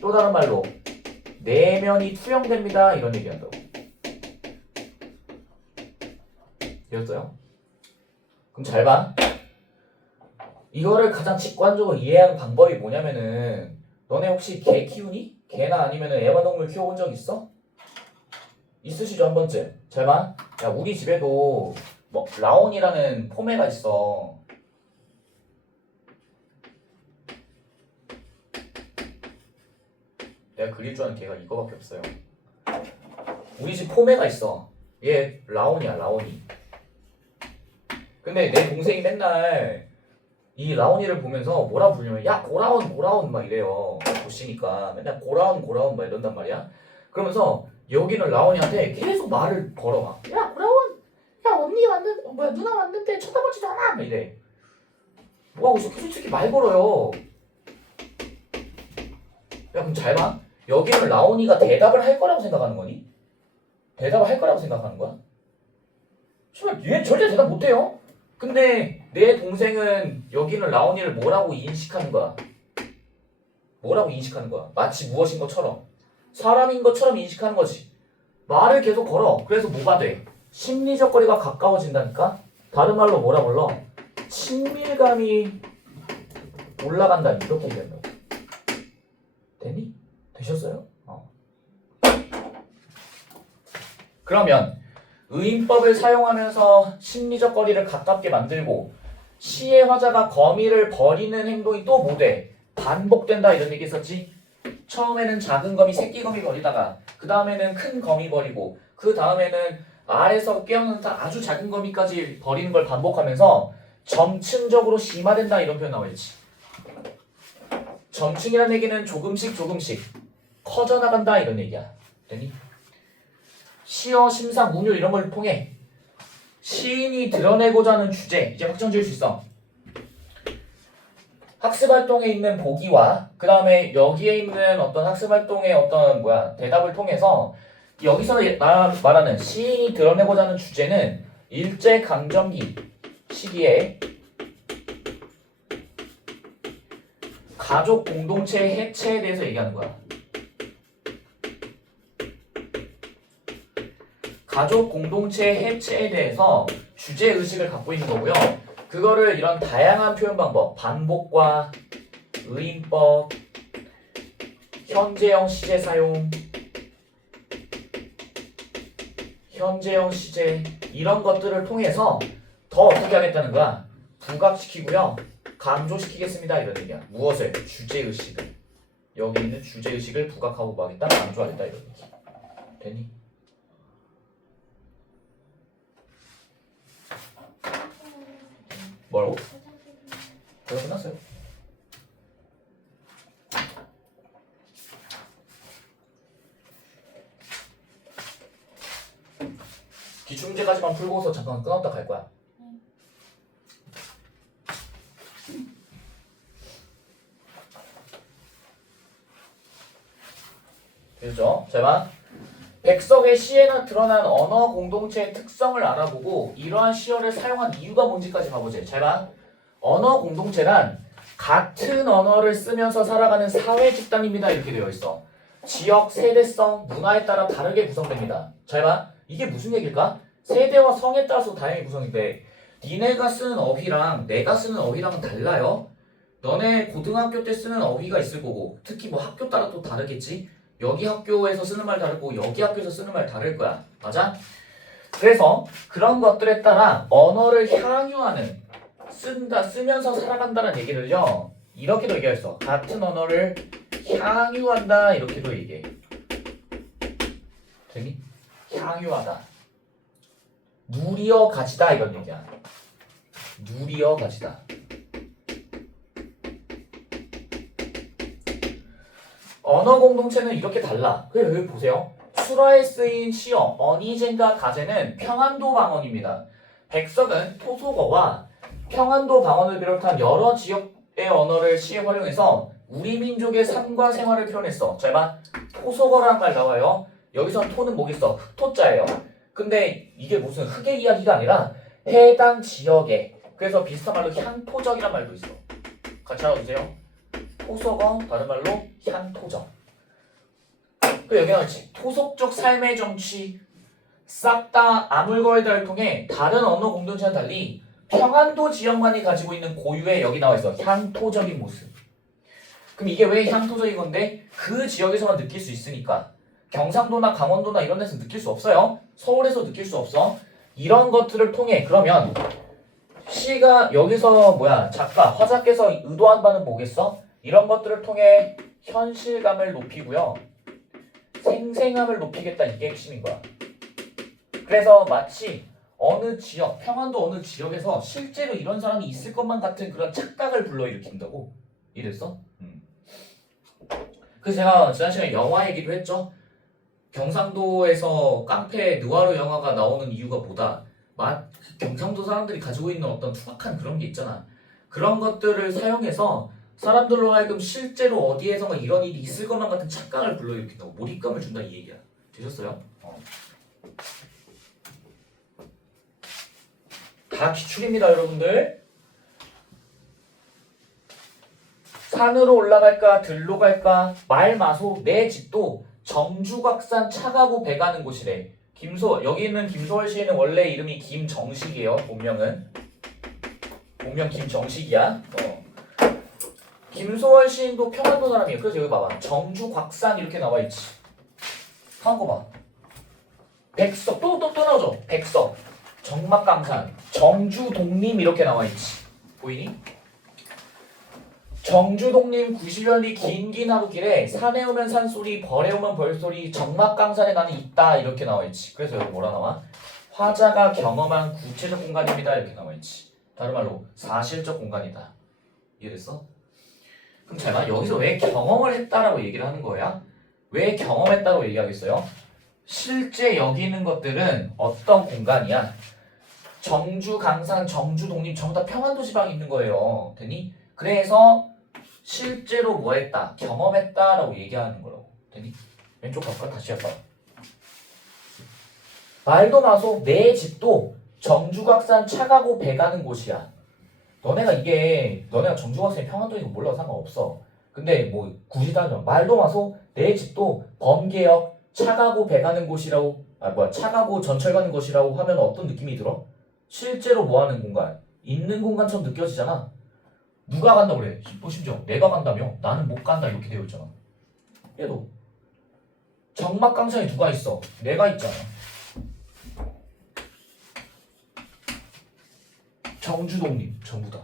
또 다른 말로 내면이 투영됩니다. 이런 얘기한다고. 이었어요? 그럼 잘 봐. 이거를 가장 직관적으로 이해하는 방법이 뭐냐면은, 너네 혹시 개 키우니? 개나 아니면은 애완동물 키워본 적 있어? 있으시죠, 한 번쯤. 잘 봐. 야, 우리 집에도 뭐 라온이라는 포메가 있어. 내가 그릴 줄 아는 개가 이거밖에 없어요. 우리 집 포메가 있어. 얘 라온이야, 라온이. 근데 내 동생이 맨날 이 라온이를 보면서 뭐라 부르냐면 야 고라온 막 이래요. 보시니까 맨날 고라온 막 이런단 말이야. 그러면서 여기는 라온이한테 계속 말을 걸어 막. 야 고라온, 야 언니 왔는 뭐야 누나 왔는데 쳐다보지도 않아 막 이래. 뭐하고 있어? 계속 이렇게 말 걸어요. 야 그럼 잘 봐. 여기는 라온이가 대답을 할 거라고 생각하는 거니? 대답을 할 거라고 생각하는 거야? 정말 얘 절대 대답 못해요. 근데 내 동생은 여기는 라온이를 뭐라고 인식하는 거야? 뭐라고 인식하는 거야? 마치 무엇인 것처럼 사람인 것처럼 인식하는 거지. 말을 계속 걸어. 그래서 뭐가 돼? 심리적 거리가 가까워진다니까? 다른 말로 뭐라 불러? 친밀감이 올라간다 이렇게 얘기한다고. 됐니? 되셨어요? 그러면 의인법을 사용하면서 심리적 거리를 가깝게 만들고 시의 화자가 거미를 버리는 행동이 또 뭐 돼? 반복된다 이런 얘기 했었지? 처음에는 작은 거미, 새끼 거미 버리다가 그 다음에는 큰 거미 버리고 그 다음에는 알에서 깨어나는 아주 작은 거미까지 버리는 걸 반복하면서 점층적으로 심화된다 이런 표현 나와있지. 점층이라는 얘기는 조금씩 커져나간다 이런 얘기야. 되니? 시어, 심사, 문율 이런 걸 통해 시인이 드러내고자 하는 주제 이제 확정 지을 수 있어. 학습활동에 있는 보기와 그 다음에 여기에 있는 어떤 학습활동의 어떤 대답을 통해서 여기서 말하는 시인이 드러내고자 하는 주제는 일제강점기 시기에 가족 공동체 해체에 대해서 얘기하는 거야. 가족 공동체 해체에 대해서 주제의식을 갖고 있는 거고요. 그거를 이런 다양한 표현 방법, 반복과 의인법, 현재형 시제 사용, 현재형 시제 이런 것들을 통해서 더 어떻게 하겠다는 거야? 부각시키고요. 강조시키겠습니다. 이런 얘기야. 무엇을? 주제의식을. 여기 있는 주제의식을 부각하고 뭐 하겠다? 강조하겠다. 이런 얘기. 되니? 뭐라고? 그거 끝났어요. 기출문제까지만 풀고서 잠깐 끊었다 갈 거야. 됐죠? 자 봐. 백석의 시에나 드러난 언어 공동체의 특성을 알아보고 이러한 시어를 사용한 이유가 뭔지까지 봐보지. 잘 봐. 언어 공동체란 같은 언어를 쓰면서 살아가는 사회 집단입니다. 이렇게 되어 있어. 지역, 세대성, 문화에 따라 다르게 구성됩니다. 잘 봐. 이게 무슨 얘기일까? 세대와 성에 따라서 다양히 구성인데 니네가 쓰는 어휘랑 내가 쓰는 어휘랑은 달라요. 너네 고등학교 때 쓰는 어휘가 있을 거고 특히 뭐 학교 따라 또 다르겠지? 여기 학교에서 쓰는 말 다르고 여기 학교에서 쓰는 말 다를 거야. 맞아? 그래서 그런 것들에 따라 언어를 향유하는 쓰면서 살아간다는 얘기를요. 이렇게도 얘기했어. 같은 언어를 향유한다 이렇게도 얘기해. 되니? 향유하다. 누리어 가지다 이런 얘기야. 누리어 가지다. 언어 공동체는 이렇게 달라. 그래 여기 보세요. 출어에 쓰인 시어 어니젠과 가제는 평안도 방언입니다. 백석은 토속어와 평안도 방언을 비롯한 여러 지역의 언어를 시에 활용해서 우리 민족의 삶과 생활을 표현했어. 잘 봐. 토속어라는 말 나와요. 여기선 토는 뭐겠어? 흑토자예요. 근데 이게 무슨 흑의 이야기가 아니라 해당 지역에 그래서 비슷한 말로 향토적이란 말도 있어. 같이 알아두세요. 토속어 다른 말로 향토적. 그 여기 나왔지. 토속적 삶의 정치 싹 다 아물거리다를 통해 다른 언어 공동체와 달리 평안도 지역만이 가지고 있는 고유의 여기 나와 있어. 향토적인 모습. 그럼 이게 왜 향토적인 건데? 그 지역에서만 느낄 수 있으니까. 경상도나 강원도나 이런 데서 느낄 수 없어요. 서울에서 느낄 수 없어. 이런 것들을 통해 그러면 시가 여기서 작가 화자께서 의도한 바는 뭐겠어? 이런 것들을 통해 현실감을 높이고요. 생생함을 높이겠다 이게 핵심인 거야. 그래서 마치 어느 지역, 평안도 어느 지역에서 실제로 이런 사람이 있을 것만 같은 그런 착각을 불러일으킨다고. 이랬어? 그래서 제가 지난 시간에 영화 얘기도 했죠. 경상도에서 깡패 느와르 영화가 나오는 이유가 뭐다? 경상도 사람들이 가지고 있는 어떤 투박한 그런 게 있잖아. 그런 것들을 사용해서 사람들로 하여금 실제로 어디에선가 이런 일이 있을 것만 같은 착각을 불러일으킨다고. 몰입감을 준다 이 얘기야. 되셨어요? 다 기출입니다, 여러분들. 산으로 올라갈까 들로 갈까 말마소 내 집도 정주곽산 차가고 배가는 곳이래. 여기 있는 김소월 시인은 원래 이름이 김정식이에요. 본명 김정식이야. 김소월 시인도 평안도 사람이에요. 그래서 여기 봐봐. 정주곽산 이렇게 나와 있지. 한 거 봐. 백석 또 나오죠. 백석, 정막강산, 정주동림 이렇게 나와 있지. 보이니? 정주동림 구시련이 긴긴 하루길에 산에 오면 산소리 벌에 오면 벌소리 정막강산에 나는 있다 이렇게 나와 있지. 그래서 여기 뭐라 나와? 화자가 경험한 구체적 공간입니다 이렇게 나와 있지. 다른 말로 사실적 공간이다. 이해됐어? 그럼 잘 봐. 여기서 왜 경험을 했다라고 얘기를 하는 거야? 왜 경험했다고 얘기하겠어요? 실제 여기 있는 것들은 어떤 공간이야? 정주, 강산, 정주, 독립 전부 다 평안도 지방에 있는 거예요. 되니? 그래서 실제로 뭐 했다? 경험했다라고 얘기하는 거라고. 되니? 왼쪽 갈까? 다시 할까? 말도 마소 내 집도 정주곽산 차가고 배가는 곳이야. 너네가 정주곽산이 평안도인 거 몰라도 상관없어. 근데 뭐 굳이 따져 말도 마소 내 집도 범계역 차가고 배가는 곳이라고 차가고 전철 가는 곳이라고 하면 어떤 느낌이 들어? 실제로 뭐 하는 공간? 있는 공간처럼 느껴지잖아. 누가 간다 그래? 심지어 내가 간다며? 나는 못 간다 이렇게 되어 있잖아. 얘도 정막강산에 누가 있어? 내가 있잖아. 정주독립 전부 다.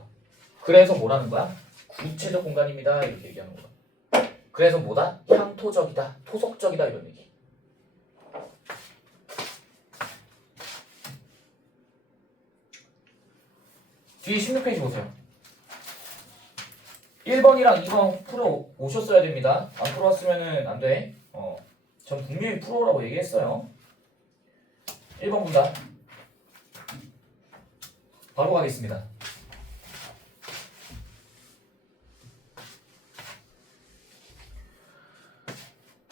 그래서 뭐라는 거야? 구체적 공간입니다 이렇게 얘기하는 거야. 그래서 뭐다? 향토적이다, 토속적이다 이런 얘기. 뒤에 16페이지 보세요. 1번이랑 2번 풀어 오셨어야 됩니다. 안 풀어왔으면은 안 돼. 전 분명히 풀어오라고 얘기했어요. 1번 본다. 바로 가겠습니다.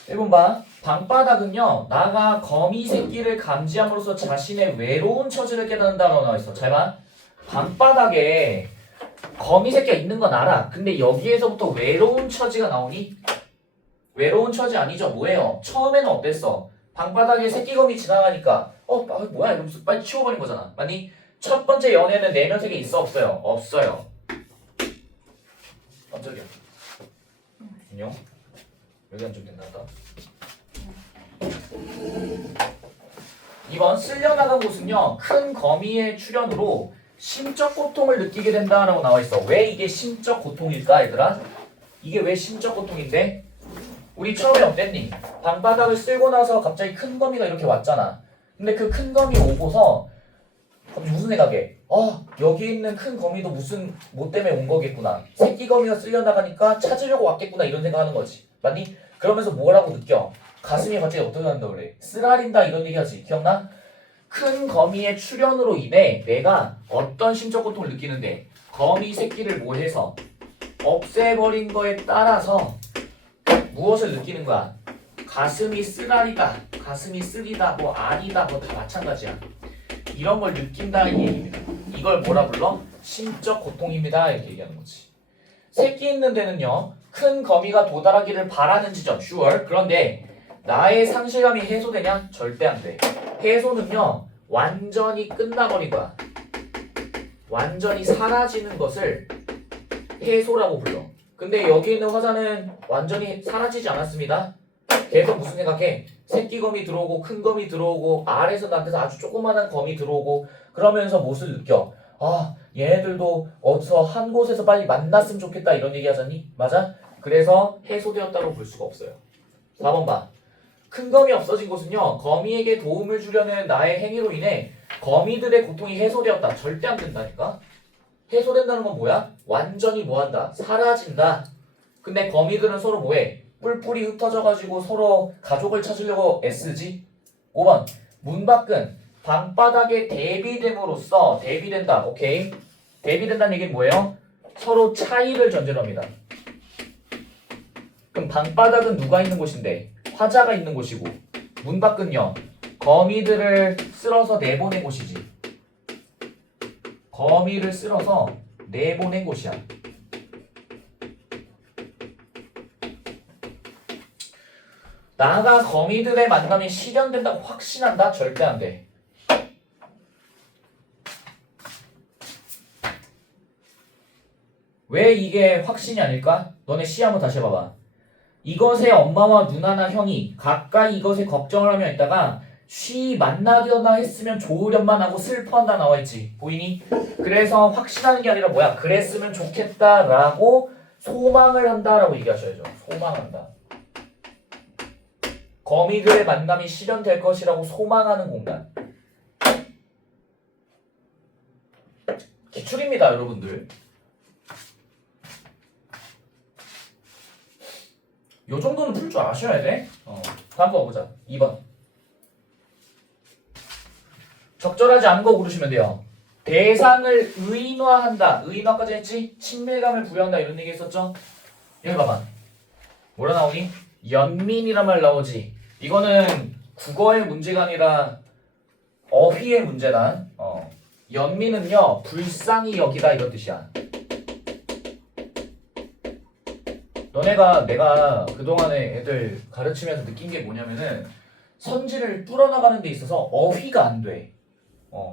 1번 봐. 방바닥은요, 나가 거미 새끼를 감지함으로써 자신의 외로운 처지를 깨닫는다라고 나와있어. 잘 봐. 방바닥에 거미 새끼가 있는 건 알아. 근데 여기에서부터 외로운 처지가 나오니? 외로운 처지 아니죠. 뭐예요? 처음에는 어땠어? 방바닥에 새끼 거미 지나가니까 뭐야 이러면서 빨리 치워버린 거잖아. 맞니? 첫 번째 연애는 내면색에 있어 없어요? 없어요. 깜짝이야. 안녕. 여기 앉으면 된다. 2번 쓸려나간 곳은요 큰 거미의 출현으로 심적 고통을 느끼게 된다라고 나와있어. 왜 이게 심적 고통일까 얘들아? 이게 왜 심적 고통인데? 우리 처음에 어땠니? 방바닥을 쓸고 나서 갑자기 큰 거미가 이렇게 왔잖아. 근데 그 큰 거미 오고서 갑자기 무슨 생각해? 여기 있는 큰 거미도 무슨 뭐 때문에 온 거겠구나. 새끼 거미가 쓸려나가니까 찾으려고 왔겠구나 이런 생각하는 거지. 맞니? 그러면서 뭐라고 느껴? 가슴이 갑자기 어떻게 한다 그래? 쓰라린다 이런 얘기하지. 기억나? 큰 거미의 출현으로 인해 내가 어떤 심적 고통을 느끼는데 거미 새끼를 뭐 해서 없애버린 거에 따라서 무엇을 느끼는 거야? 가슴이 쓰라리다, 가슴이 쓰리다, 뭐 아니다, 뭐 다 마찬가지야. 이런 걸 느낀다는 얘기입니다. 이걸 뭐라 불러? 심적 고통입니다. 이렇게 얘기하는 거지. 새끼 있는 데는요, 큰 거미가 도달하기를 바라는 지점, sure. 그런데 나의 상실감이 해소되냐? 절대 안 돼. 해소는요, 완전히 끝나버린 거야. 완전히 사라지는 것을 해소라고 불러. 근데 여기 있는 화자는 완전히 사라지지 않았습니다. 계속 무슨 생각해? 새끼 거미 들어오고 큰 거미 들어오고 아래에서 나한테서 아주 조그만한 거미 들어오고 그러면서 무엇을 느껴? 얘네들도 어디서 한 곳에서 빨리 만났으면 좋겠다 이런 얘기 하잖니? 맞아? 그래서 해소되었다고 볼 수가 없어요. 4번 봐. 큰 거미 없어진 곳은요 거미에게 도움을 주려는 나의 행위로 인해 거미들의 고통이 해소되었다. 절대 안 된다니까. 해소된다는 건 뭐야? 완전히 뭐한다? 사라진다. 근데 거미들은 서로 뭐해? 뿔뿔이 흩어져가지고 서로 가족을 찾으려고 애쓰지. 5번 문 밖은 방바닥에 대비됨으로써 대비된다. 오케이. 대비된다는 얘기는 뭐예요? 서로 차이를 전제로 합니다. 그럼 방바닥은 누가 있는 곳인데? 화자가 있는 곳이고 문 밖은요 거미들을 쓸어서 내보낸 곳이지. 거미를 쓸어서 내보낸 곳이야. 나가 거미들의 만남이 실현된다고 확신한다? 절대 안 돼. 왜 이게 확신이 아닐까? 너네 시 한번 다시 해봐봐. 이것의 엄마와 누나나 형이 가까이 이것에 걱정을 하며 있다가 쉬 만나려나 했으면 좋으련만 하고 슬퍼한다 나와있지. 보이니? 그래서 확신하는 게 아니라 뭐야? 그랬으면 좋겠다라고 소망을 한다라고 얘기하셔야죠. 소망한다. 거미들의 만남이 실현될 것이라고 소망하는 공간. 기출입니다, 여러분들. 요 정도는 풀 줄 아셔야 돼. 다음 거 보자. 2번. 적절하지 않은 거 고르시면 돼요. 대상을 의인화한다. 의인화까지 했지? 친밀감을 부여한다 이런 얘기 했었죠? 여기 봐봐. 뭐라 나오니? 연민이란 말 나오지. 이거는 국어의 문제가 아니라 어휘의 문제다. 연민은요 불쌍히 여기다 이런 뜻이야. 내가 그동안에 애들 가르치면서 느낀 게 뭐냐면은 선지를 뚫어나가는 데 있어서 어휘가 안 돼.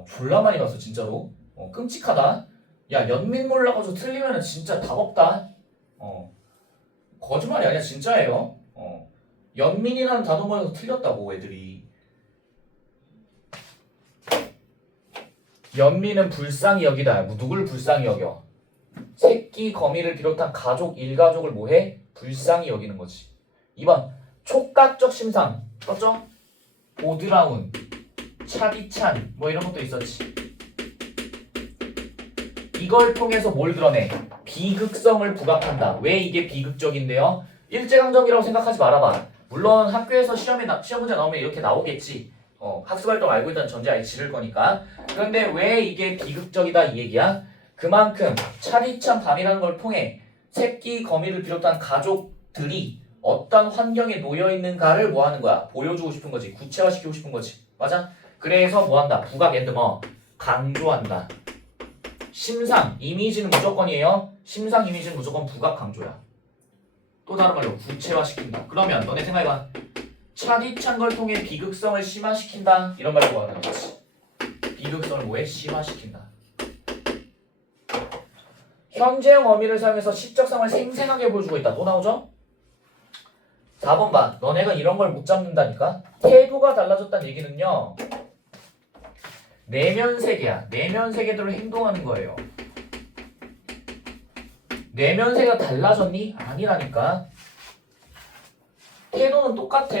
졸라 많이 봤어 진짜로. 끔찍하다. 야 연민 몰라가지고 틀리면은 진짜 답 없다. 거짓말이 아니야 진짜예요. 연민이라는 단어만에서 틀렸다고 애들이. 연민은 불쌍히 여기다. 누굴 불쌍히 여겨? 새끼 거미를 비롯한 가족 일가족을 뭐해? 불쌍히 여기는 거지. 2번 촉각적 심상 떴죠? 보드라운, 차디찬 뭐 이런 것도 있었지. 이걸 통해서 뭘 드러내? 비극성을 부각한다. 왜 이게 비극적인데요? 일제강점기라고 생각하지 말아봐. 물론 학교에서 시험 문제 나오면 이렇게 나오겠지. 학습활동 알고 있다는 전제 아예 지를 거니까. 그런데 왜 이게 비극적이다 이 얘기야? 그만큼 차디찬 밤이라는 걸 통해 새끼 거미를 비롯한 가족들이 어떤 환경에 놓여 있는가를 뭐 하는 거야? 보여주고 싶은 거지. 구체화시키고 싶은 거지. 맞아? 그래서 뭐 한다? 부각 앤드 뭐 강조한다. 심상 이미지는 무조건이에요. 심상 이미지는 무조건 부각 강조야. 또 다른 말로 구체화시킨다. 그러면 너네 생각해봐. 차디찬 걸 통해 비극성을 심화시킨다. 이런 말로 뭐 하는 거지? 비극성을 뭐해? 심화시킨다. 현재형 어미를 사용해서 시적상을 생생하게 보여주고 있다. 또 나오죠? 4번 봐. 너네가 이런 걸 못 잡는다니까? 태도가 달라졌다는 얘기는요. 내면 세계야. 내면 세계대로 행동하는 거예요. 내면 세계가 달라졌니? 아니라니까. 태도는 똑같아.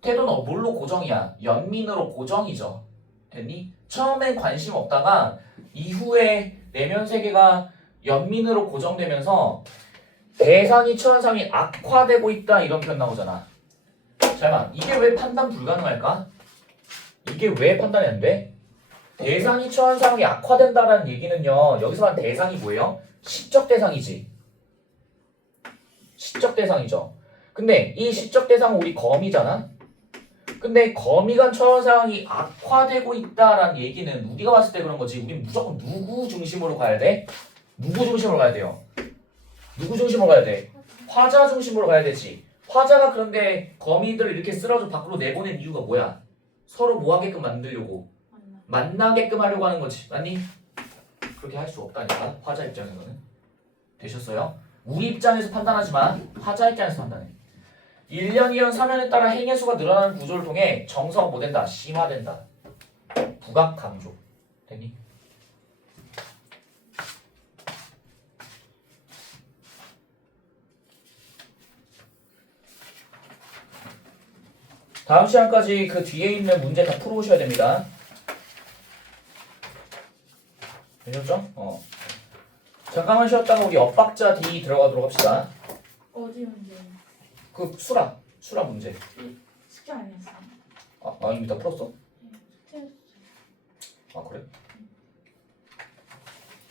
태도는 뭘로 고정이야? 연민으로 고정이죠. 됐니? 처음엔 관심 없다가 이후에 내면 세계가 연민으로 고정되면서 대상이 처한 상황이 악화되고 있다 이런 표현 나오잖아. 잠깐만, 이게 왜 판단 불가능할까? 이게 왜 판단이 안 돼? 대상이 처한 상황이 악화된다라는 얘기는요. 여기서 말하는 대상이 뭐예요? 시적 대상이지. 시적 대상이죠. 근데 이 시적 대상은 우리 거미잖아. 근데 거미가 처한 상황이 악화되고 있다라는 얘기는 우리가 봤을 때 그런 거지. 우린 무조건 누구 중심으로 가야 돼? 누구 중심으로 가야 돼요? 누구 중심으로 가야 돼? 화자 중심으로 가야 되지. 화자가 그런데 거미들을 이렇게 쓰러져 밖으로 내보낸 이유가 뭐야? 서로 뭐 하게끔 만들려고? 만나게끔 하려고 하는 거지. 맞니? 그렇게 할 수 없다니까. 화자 입장에서는. 되셨어요? 우리 입장에서 판단하지 마. 화자 입장에서 판단해. 1년, 2년, 3년에 따라 행의 수가 늘어나는 구조를 통해 정서가 뭐 된다? 심화된다. 부각 강조. 됐니? 다음 시간까지 그 뒤에 있는 문제 다 풀어오셔야 됩니다. 되셨죠? 잠깐만 쉬었다가 우리 엇박자 D 들어가도록 합시다. 어디 문제? 그 수라 문제. 숙제 아니었어? 이미 다 풀었어? 네, 숙제. 그래?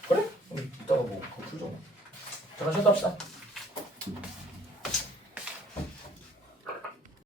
그래? 그럼 이따가 뭐 그거 풀죠. 잠깐 쉬었다 합시다.